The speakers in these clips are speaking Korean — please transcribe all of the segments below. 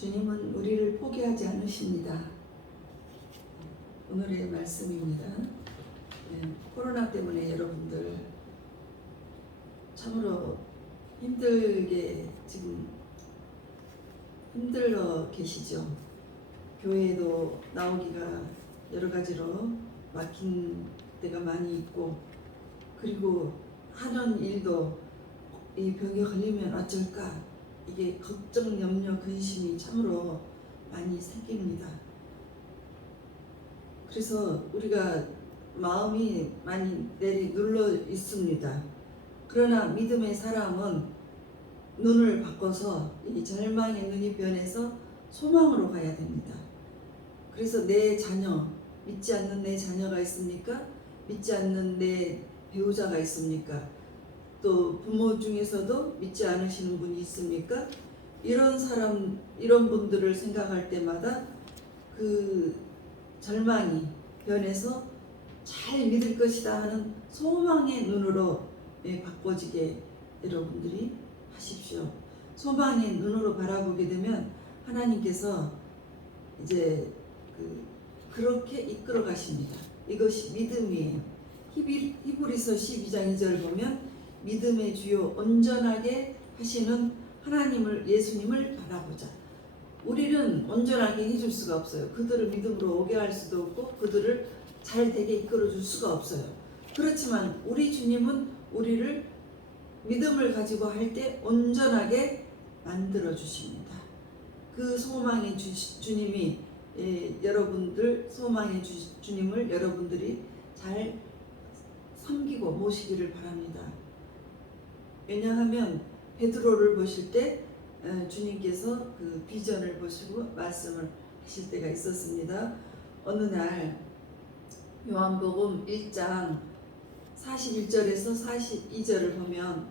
주님은 우리를 포기하지 않으십니다. 오늘의 말씀입니다. 코로나 때문에 여러분들 참으로 힘들게 지금 힘들어 계시죠. 교회도 나오기가 여러 가지로 막힌 데가 많이 있고, 그리고 하는 일도 이 병에 걸리면 어쩔까, 이게 걱정, 염려, 근심이 참으로 많이 생깁니다. 그래서 우리가 마음이 많이 눌러 있습니다. 그러나 믿음의 사람은 눈을 바꿔서 이 절망의 눈이 변해서 소망으로 가야 됩니다. 그래서 내 자녀, 믿지 않는 내 자녀가 있습니까? 믿지 않는 내 배우자가 있습니까? 또 부모 중에서도 믿지 않으시는 분이 있습니까? 이런 사람, 이런 분들을 생각할 때마다 그 절망이 변해서 잘 믿을 것이다 하는 소망의 눈으로 바꿔지게 여러분들이 하십시오. 소망의 눈으로 바라보게 되면 하나님께서 이제 그렇게 이끌어 가십니다. 이것이 믿음이에요. 히브리서 12장 2절 보면 믿음의 주요 온전하게 하시는 하나님을, 예수님을 바라보자. 우리는 온전하게 해줄 수가 없어요. 그들을 믿음으로 오게 할 수도 없고 그들을 잘 되게 이끌어 줄 수가 없어요. 그렇지만 우리 주님은 우리를 믿음을 가지고 할 때 온전하게 만들어 주십니다. 그 소망의 주님이 여러분들, 소망의 주님을 여러분들이 잘 섬기고 모시기를 바랍니다. 왜냐하면 베드로를 보실 때 주님께서 그 비전을 보시고 말씀을 하실 때가 있었습니다. 어느 날 요한복음 1장 41절에서 42절을 보면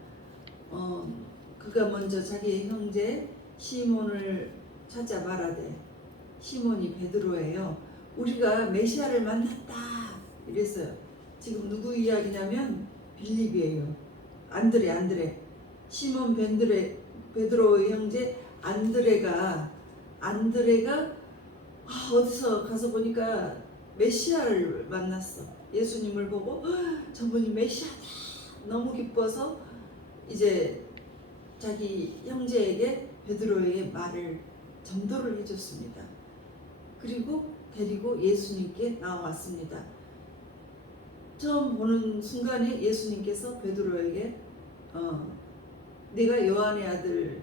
그가 먼저 자기의 형제 시몬을 찾아 말하되, 시몬이 베드로예요. 우리가 메시아를 만났다 이랬어요. 지금 누구 이야기냐면 빌립이에요. 안드레. 시몬 베드로의 형제 안드레가 어디서 가서 보니까 메시아를 만났어. 예수님을 보고 저분이 메시아다 너무 기뻐서 이제 자기 형제에게 베드로에게 말을 전도를 해줬습니다. 그리고 데리고 예수님께 나왔습니다. 처음 보는 순간에 예수님께서 베드로에게 네가 요한의 아들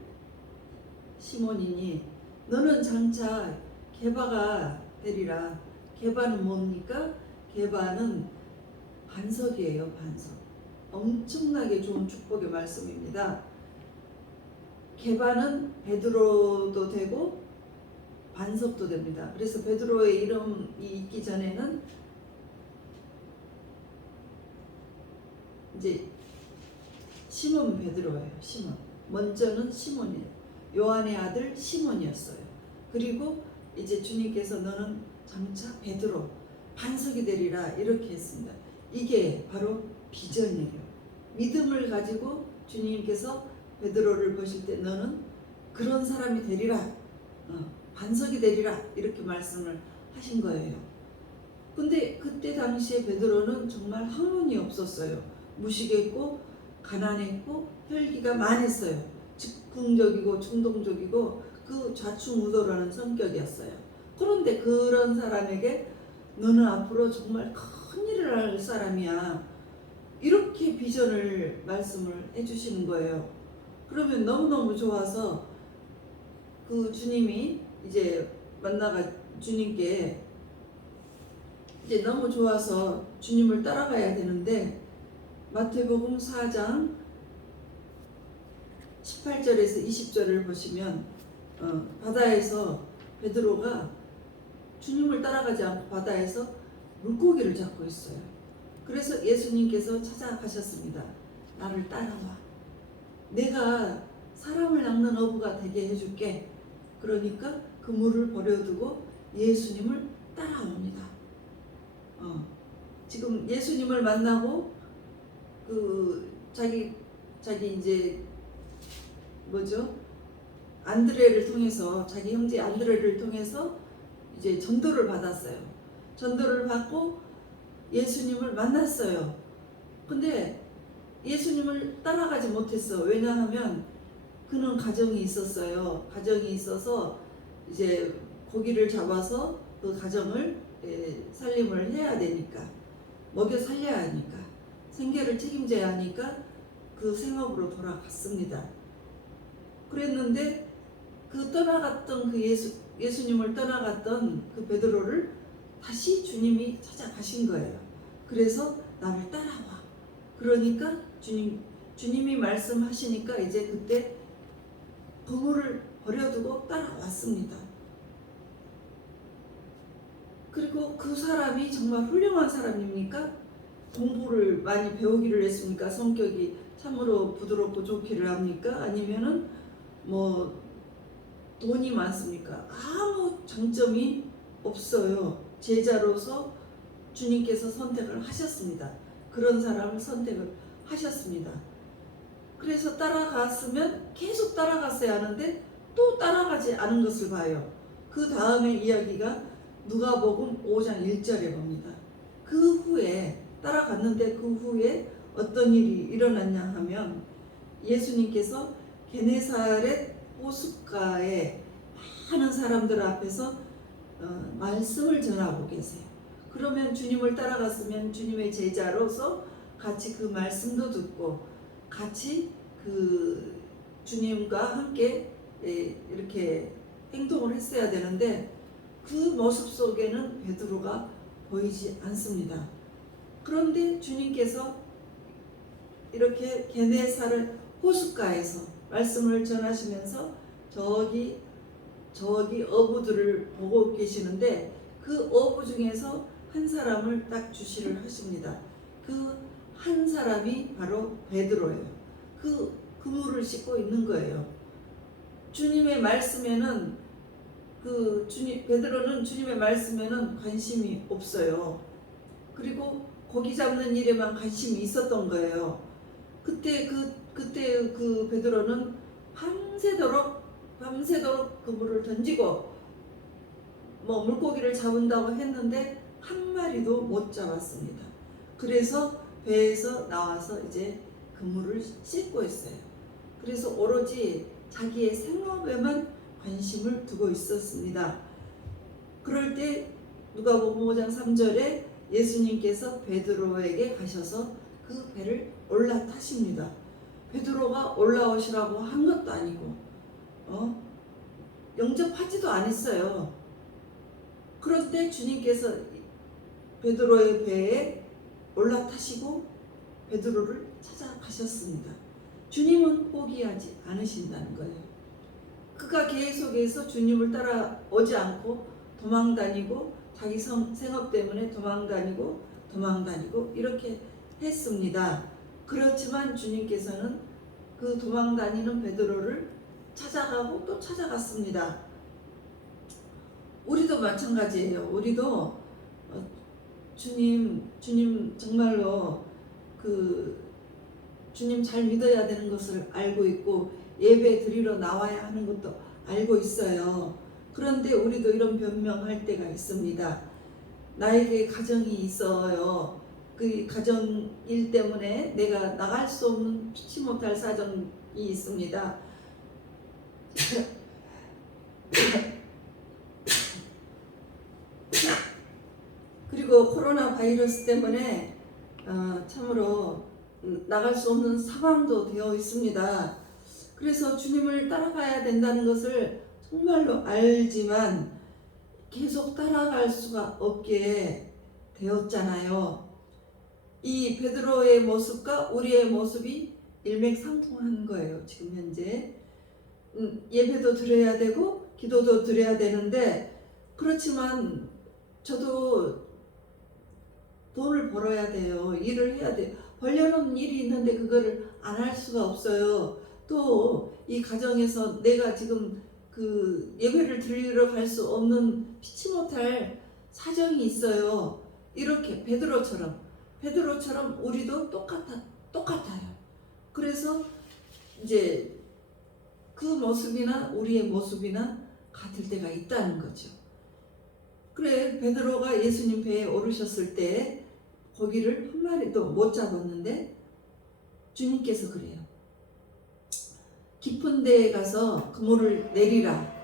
시몬이니 너는 장차 게바가 되리라. 게바는 뭡니까? 게바는 반석이에요. 반석. 엄청나게 좋은 축복의 말씀입니다. 게바는 베드로도 되고 반석도 됩니다. 그래서 베드로의 이름이 있기 전에는 이제 시몬 베드로예요. 시몬. 먼저는 시몬이에요. 요한의 아들 시몬이었어요. 그리고 이제 주님께서 너는 장차 베드로, 반석이 되리라 이렇게 했습니다. 이게 바로 비전이에요. 믿음을 가지고 주님께서 베드로를 보실 때 너는 그런 사람이 되리라, 반석이 되리라 이렇게 말씀을 하신 거예요. 근데 그때 당시에 베드로는 정말 학문이 없었어요. 무식했고 가난했고 혈기가 많았어요. 즉흥적이고 충동적이고 그 좌충우돌하는 성격이었어요. 그런데 그런 사람에게 너는 앞으로 정말 큰 일을 할 사람이야, 이렇게 비전을 말씀을 해주시는 거예요. 그러면 너무너무 좋아서 그 주님이 이제 만나가 주님께 이제 너무 좋아서 주님을 따라가야 되는데, 마태복음 4장 18절에서 20절을 보시면 바다에서 베드로가 주님을 따라가지 않고 바다에서 물고기를 잡고 있어요. 그래서 예수님께서 찾아가셨습니다. 나를 따라와. 내가 사람을 낚는 어부가 되게 해줄게. 그러니까 그 물을 버려두고 예수님을 따라옵니다. 지금 예수님을 만나고 자기 이제 안드레를 통해서, 자기 형제 안드레를 통해서 이제 전도를 받았어요. 전도를 받고 예수님을 만났어요. 근데 예수님을 따라가지 못했어. 왜냐하면 그는 가정이 있었어요. 가정이 있어서 이제 고기를 잡아서 그 가정을 살림을 해야 되니까, 먹여 살려야 하니까, 생계를 책임져야 하니까 그 생업으로 돌아갔습니다. 그랬는데 그 떠나갔던 그 예수님을 떠나갔던 그 베드로를 다시 주님이 찾아가신 거예요. 그래서 나를 따라와. 그러니까 주님이 말씀하시니까 이제 그때 그물을 버려두고 따라왔습니다. 그리고 그 사람이 정말 훌륭한 사람입니까? 공부를 많이 배우기를 했습니까? 성격이 참으로 부드럽고 좋기를 합니까? 아니면은 뭐 돈이 많습니까? 아무 장점이 없어요. 제자로서 주님께서 선택을 하셨습니다. 그런 사람을 선택을 하셨습니다. 그래서 따라갔으면 계속 따라갔어야 하는데 또 따라가지 않은 것을 봐요. 그 다음에 이야기가 누가복음 5장 1절에 봅니다. 그 후에 따라갔는데 그 후에 어떤 일이 일어났냐 하면 예수님께서 게네사렛 호숫가에 많은 사람들 앞에서 말씀을 전하고 계세요. 그러면 주님을 따라갔으면 주님의 제자로서 같이 그 말씀도 듣고 같이 그 주님과 함께 이렇게 행동을 했어야 되는데 그 모습 속에는 베드로가 보이지 않습니다. 그런데 주님께서 이렇게 게네사렛 호숫가에서 말씀을 전하시면서 저기 어부들을 보고 계시는데 그 어부 중에서 한 사람을 딱 주시를 하십니다. 그 한 사람이 바로 베드로예요. 그 그물을 씻고 있는 거예요. 주님의 말씀에는 베드로는 주님의 말씀에는 관심이 없어요. 그리고 고기 잡는 일에만 관심이 있었던 거예요. 그때 그 베드로는 밤새도록 그물을 던지고 뭐 물고기를 잡은다고 했는데 한 마리도 못 잡았습니다. 그래서 배에서 나와서 이제 그물을 씻고 있어요. 그래서 오로지 자기의 생업에만 관심을 두고 있었습니다. 그럴 때 누가복음 5장 3절에 예수님께서 베드로에게 가셔서 그 배를 올라타십니다. 베드로가 올라오시라고 한 것도 아니고 영접하지도 않았어요. 그런데 주님께서 베드로의 배에 올라타시고 베드로를 찾아가셨습니다. 주님은 포기하지 않으신다는 거예요. 그가 계속해서 주님을 따라오지 않고 도망다니고 자기 생업 때문에 도망다니고 이렇게 했습니다. 그렇지만 주님께서는 그 도망다니는 베드로를 찾아가고 또 찾아갔습니다. 우리도 마찬가지예요. 우리도 주님 정말로 주님 잘 믿어야 되는 것을 알고 있고 예배 드리러 나와야 하는 것도 알고 있어요. 그런데 우리도 이런 변명할 때가 있습니다. 나에게 가정이 있어요. 그 가정 일 때문에 내가 나갈 수 없는 피치 못할 사정이 있습니다. 그리고 코로나 바이러스 때문에 참으로 나갈 수 없는 상황도 되어 있습니다. 그래서 주님을 따라가야 된다는 것을 정말로 알지만 계속 따라갈 수가 없게 되었잖아요. 이 베드로의 모습과 우리의 모습이 일맥상통한 거예요. 지금 현재 예배도 드려야 되고 기도도 드려야 되는데 그렇지만 저도 돈을 벌어야 돼요. 일을 해야 돼요. 벌려놓은 일이 있는데 그거를 안 할 수가 없어요. 또 이 가정에서 내가 지금 그 예배를 드리러 갈 수 없는 피치 못할 사정이 있어요. 이렇게 베드로처럼 우리도 똑같아요. 그래서 이제 그 모습이나 우리의 모습이나 같을 때가 있다는 거죠. 그래, 베드로가 예수님 배에 오르셨을 때 고기를 한 마리도 못 잡았는데 주님께서 그래요. 깊은 데에 가서 그물을 내리라.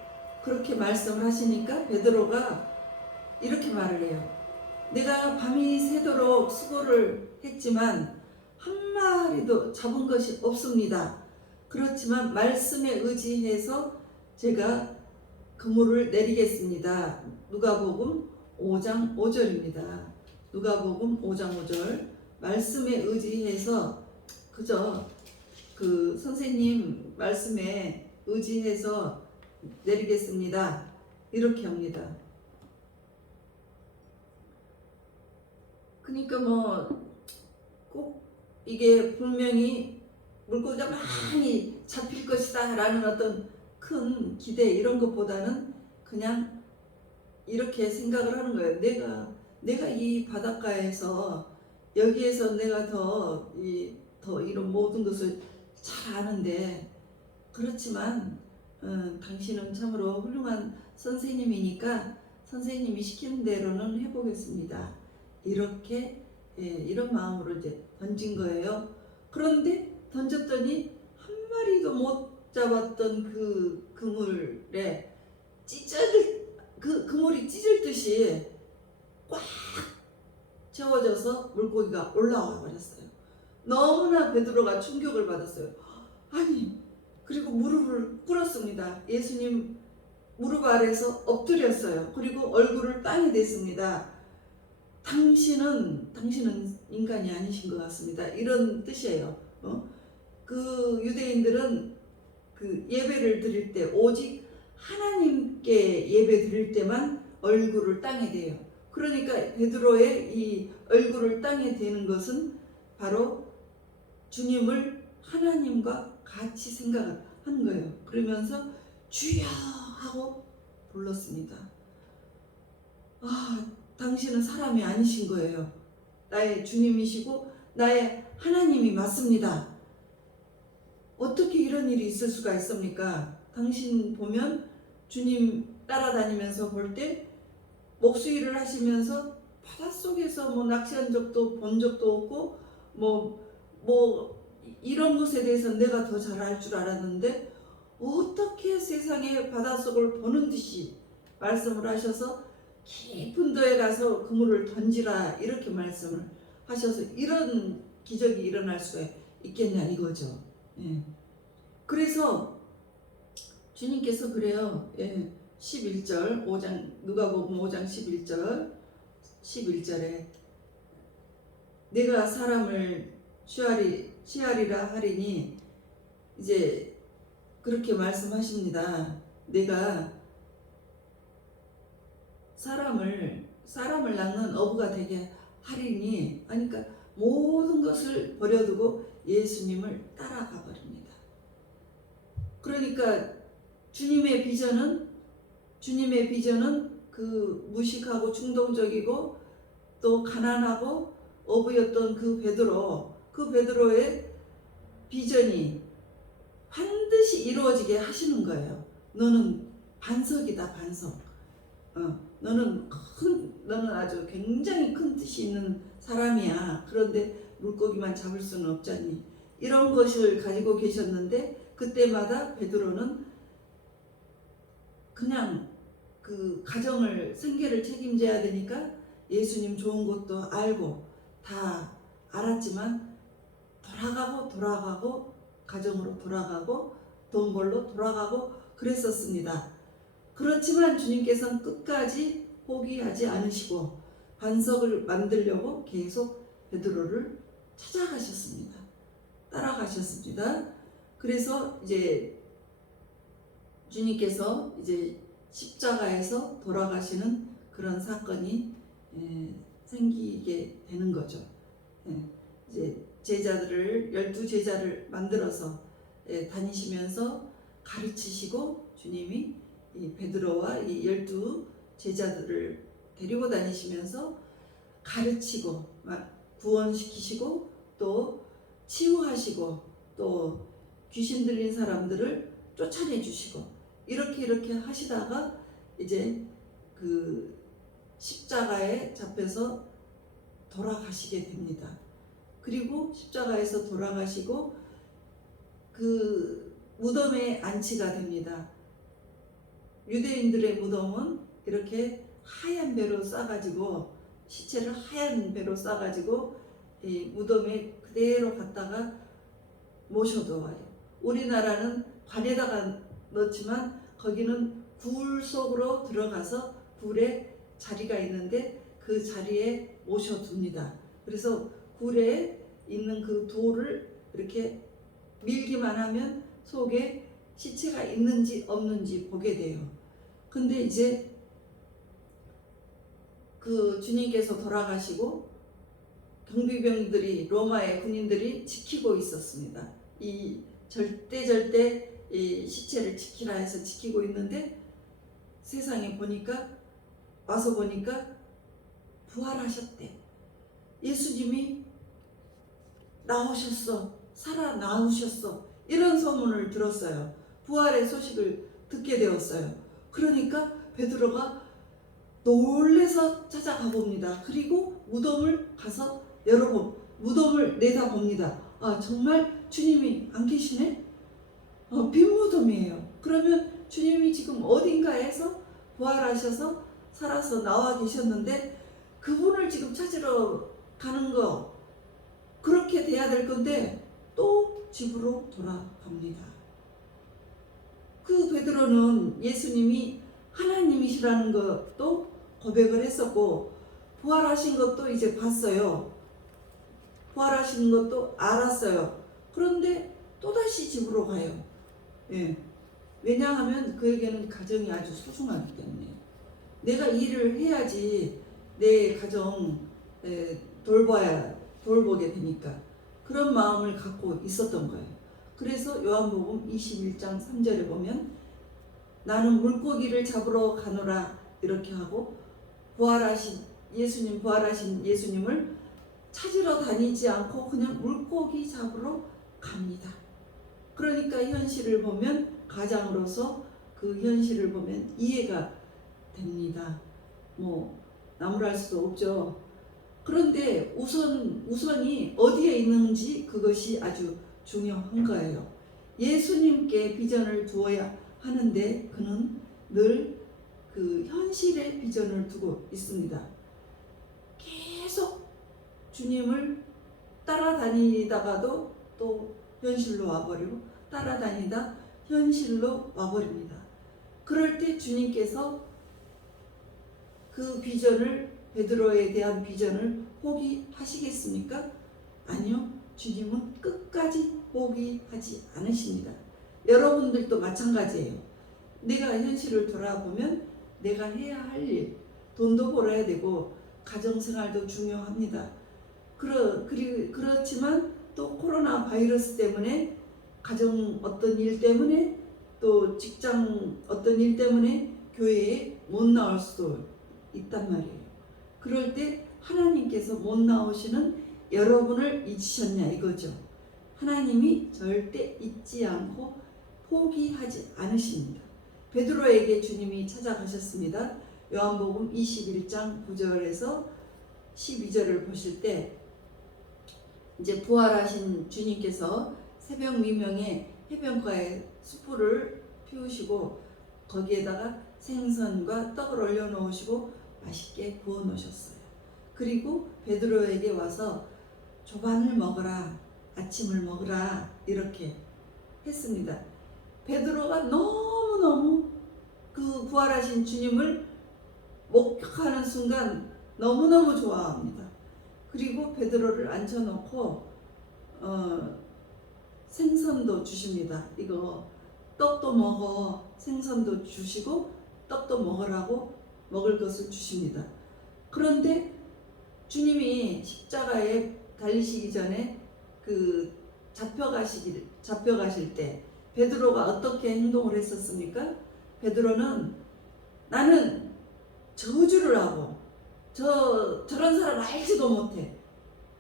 그렇게 말씀을 하시니까 베드로가 이렇게 말을 해요. 내가 밤이 새도록 수고를 했지만 한 마리도 잡은 것이 없습니다. 그렇지만 말씀에 의지해서 제가 그물을 내리겠습니다. 누가복음 5장 5절입니다. 누가복음 5장 5절. 말씀에 의지해서 그저 그 선생님 말씀에 의지해서 내리겠습니다. 이렇게 합니다. 그러니까 뭐 꼭 이게 분명히 물고기가 많이 잡힐 것이다 라는 어떤 큰 기대 이런 것보다는 그냥 이렇게 생각을 하는 거예요. 내가 이 바닷가에서 여기에서 내가 더 이런 모든 것을 잘 아는데 그렇지만 당신은 참으로 훌륭한 선생님이니까 선생님이 시키는 대로는 해보겠습니다. 이렇게 이런 마음으로 이제 던진 거예요. 그런데 던졌더니 한 마리도 못 잡았던 그 그물에 그 그물이 찢을 듯이 꽉 채워져서 물고기가 올라와 버렸어요. 너무나 베드로가 충격을 받았어요. 아니, 그리고 무릎을 꿇었습니다. 예수님 무릎 아래서 엎드렸어요. 그리고 얼굴을 땅에 댔습니다. 당신은 인간이 아니신 것 같습니다. 이런 뜻이에요. 그 유대인들은 그 예배를 드릴 때 오직 하나님께 예배 드릴 때만 얼굴을 땅에 대요. 그러니까 베드로의 이 얼굴을 땅에 대는 것은 바로 주님을 하나님과 같이 생각을 하는 거예요. 그러면서 주여 하고 불렀습니다. 당신은 사람이 아니신 거예요. 나의 주님이시고 나의 하나님이 맞습니다. 어떻게 이런 일이 있을 수가 있습니까? 당신 보면 주님 따라다니면서 볼 때 목수일을 하시면서 바닷속에서 뭐 낚시한 적도 본 적도 없고 뭐 이런 것에 대해서 내가 더 잘 알 줄 알았는데 어떻게 세상의 바닷속을 보는 듯이 말씀을 하셔서 깊은 도에 가서 그물을 던지라 이렇게 말씀을 하셔서 이런 기적이 일어날 수가 있겠냐 이거죠. 예. 그래서 주님께서 그래요. 11절 5장 누가복음 5장 11절에 내가 사람을 취하리라 하리니 이제 그렇게 말씀하십니다. 내가 사람을 낳는 어부가 되게 하리니 그러니까 모든 것을 버려두고 예수님을 따라가 버립니다. 그러니까 주님의 비전은 그 무식하고 충동적이고 또 가난하고 어부였던 그 베드로의 비전이 반드시 이루어지게 하시는 거예요. 너는 반석이다, 반석. 너는 아주 굉장히 큰 뜻이 있는 사람이야. 그런데 물고기만 잡을 수는 없잖니. 이런 것을 가지고 계셨는데 그때마다 베드로는 그냥 그 가정을 생계를 책임져야 되니까 예수님 좋은 것도 알고 다 알았지만 돌아가고 가정으로 돌아가고 돈 벌러 돌아가고 그랬었습니다. 그렇지만 주님께서는 끝까지 포기하지 않으시고 반석을 만들려고 계속 베드로를 찾아가셨습니다. 따라가셨습니다. 그래서 이제 주님께서 이제 십자가에서 돌아가시는 그런 사건이 생기게 되는 거죠. 이제 12제자를 만들어서 다니시면서 가르치시고 주님이 이 베드로와 이 12제자들을 데리고 다니시면서 가르치고 구원시키시고 또 치유하시고 또 귀신 들린 사람들을 쫓아내 주시고 이렇게 하시다가 이제 그 십자가에 잡혀서 돌아가시게 됩니다. 그리고 십자가에서 돌아가시고 그 무덤에 안치가 됩니다. 유대인들의 무덤은 이렇게 하얀 배로 싸가지고 시체를 하얀 배로 싸가지고 이 무덤에 그대로 갖다가 모셔둬와요. 우리나라는 관에다가 넣지만 거기는 굴 속으로 들어가서 굴에 자리가 있는데 그 자리에 모셔둡니다. 그래서 굴에 있는 그 돌을 이렇게 밀기만 하면 속에 시체가 있는지 없는지 보게 돼요. 근데 이제 그 주님께서 돌아가시고 경비병들이 로마의 군인들이 지키고 있었습니다. 이 절대 이 시체를 지키라 해서 지키고 있는데 세상에 와서 보니까 부활하셨대. 예수님이 나오셨어. 살아나오셨어. 이런 소문을 들었어요. 부활의 소식을 듣게 되었어요. 그러니까 베드로가 놀래서 찾아가 봅니다. 그리고 무덤을 가서 무덤을 내다봅니다. 아, 정말 주님이 안 계시네? 빈 무덤이에요. 그러면 주님이 지금 어딘가에서 부활하셔서 살아서 나와 계셨는데 그분을 지금 찾으러 가는 거 그렇게 돼야 될 건데 또 집으로 돌아갑니다. 그 베드로는 예수님이 하나님이시라는 것도 고백을 했었고 부활하신 것도 이제 봤어요. 부활하신 것도 알았어요. 그런데 또다시 집으로 가요. 예. 왜냐하면 그에게는 가정이 아주 소중하기 때문에 내가 일을 해야지 내 가정 돌보게 되니까 그런 마음을 갖고 있었던 거예요. 그래서 요한복음 21장 3절에 보면 나는 물고기를 잡으러 가노라 이렇게 하고 부활하신 예수님을 찾으러 다니지 않고 그냥 물고기 잡으러 갑니다. 그러니까 현실을 보면 가장으로서 그 현실을 보면 이해가 됩니다. 뭐 나무랄 수도 없죠. 그런데 우선이 어디에 있는지 그것이 아주 중요한 거예요. 예수님께 비전을 두어야 하는데 그는 늘 그 현실의 비전을 두고 있습니다. 계속 주님을 따라다니다가도 또 현실로 와버리고 따라다니다 현실로 와버립니다. 그럴 때 주님께서 그 비전을 베드로에 대한 비전을 포기하시겠습니까? 아니요. 주님은 끝까지 포기하지 않으십니다. 여러분들도 마찬가지예요. 내가 현실을 돌아보면 내가 해야 할 일, 돈도 벌어야 되고 가정생활도 중요합니다. 그렇지만 또 코로나 바이러스 때문에 가정 어떤 일 때문에 또 직장 어떤 일 때문에 교회에 못 나올 수도 있단 말이에요. 그럴 때 하나님께서 못 나오시는 여러분을 잊으셨냐 이거죠. 하나님이 절대 잊지 않고 포기하지 않으십니다. 베드로에게 주님이 찾아가셨습니다. 요한복음 21장 9절에서 12절을 보실 때 이제 부활하신 주님께서 새벽 미명에 해변가에 숯불을 피우시고 거기에다가 생선과 떡을 올려놓으시고 맛있게 구워 놓으셨어요. 그리고 베드로에게 와서 조반을 먹어라, 아침을 먹으라 이렇게 했습니다. 베드로가 너무너무 그 부활하신 주님을 목격하는 순간 너무너무 좋아합니다. 그리고 베드로를 앉혀놓고 생선도 주십니다. 이거 떡도 먹어, 생선도 주시고 떡도 먹으라고 먹을 것을 주십니다. 그런데 주님이 십자가에 달리시기 전에 그 잡혀가실 때 베드로가 어떻게 행동을 했었습니까? 베드로는 나는 저주를 하고 저런 사람 알지도 못해.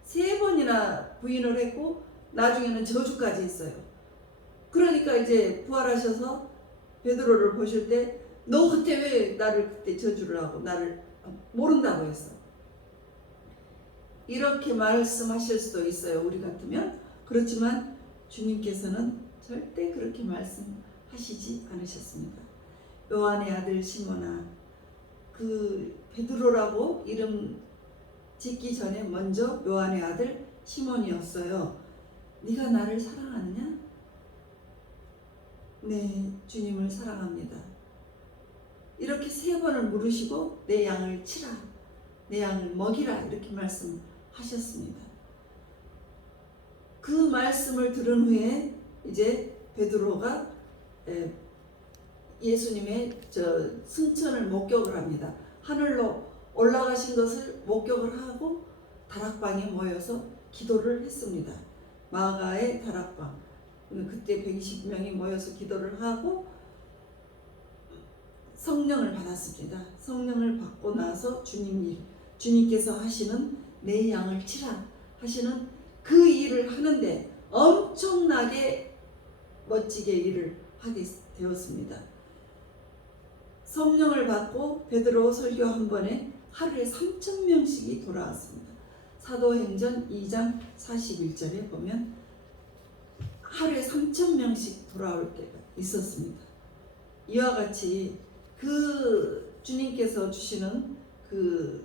3번이나 부인을 했고 나중에는 저주까지 했어요. 그러니까 이제 부활하셔서 베드로를 보실 때 너 그때 왜 나를 그때 저주를 하고 나를 모른다고 했어. 이렇게 말씀하실 수도 있어요. 우리 같으면. 그렇지만 주님께서는 절대 그렇게 말씀하시지 않으셨습니다. 요한의 아들 시몬아, 그 베드로라고 이름 짓기 전에 먼저 요한의 아들 시몬이었어요. 네가 나를 사랑하느냐? 네, 주님을 사랑합니다. 이렇게 3번을 물으시고 내 양을 치라, 내 양을 먹이라 이렇게 말씀하셨습니다. 그 말씀을 들은 후에 이제 베드로가 예수님의 승천을 목격을 합니다. 하늘로 올라가신 것을 목격을 하고 다락방에 모여서 기도를 했습니다. 마가의 다락방. 그때 120명이 모여서 기도를 하고 성령을 받았습니다. 성령을 받고 나서 주님께서 하시는 내 양을 치라 하시는 그 일을 하는데 엄청나게 멋지게 일을 하게 되었습니다. 성령을 받고 베드로 설교 한 번에 하루에 3,000명씩이 돌아왔습니다. 사도행전 2장 41절에 보면 하루에 3,000명씩 돌아올 때가 있었습니다. 이와 같이 그 주님께서 주시는 그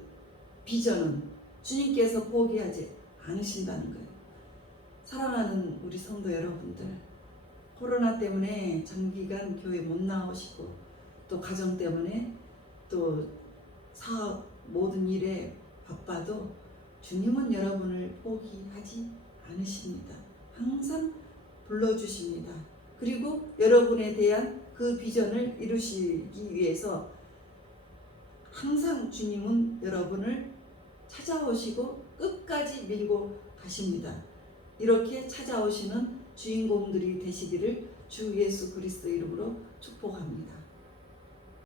비전은 주님께서 포기하지 않으신다는 거예요. 사랑하는 우리 성도 여러분들, 코로나 때문에 장기간 교회 못 나오시고 또 가정 때문에 또 사업 모든 일에 바빠도 주님은 여러분을 포기하지 않으십니다. 항상 불러주십니다. 그리고 여러분에 대한 그 비전을 이루시기 위해서 항상 주님은 여러분을 찾아오시고 끝까지 밀고 가십니다. 이렇게 찾아오시는 주인공들이 되시기를 주 예수 그리스도 이름으로 축복합니다.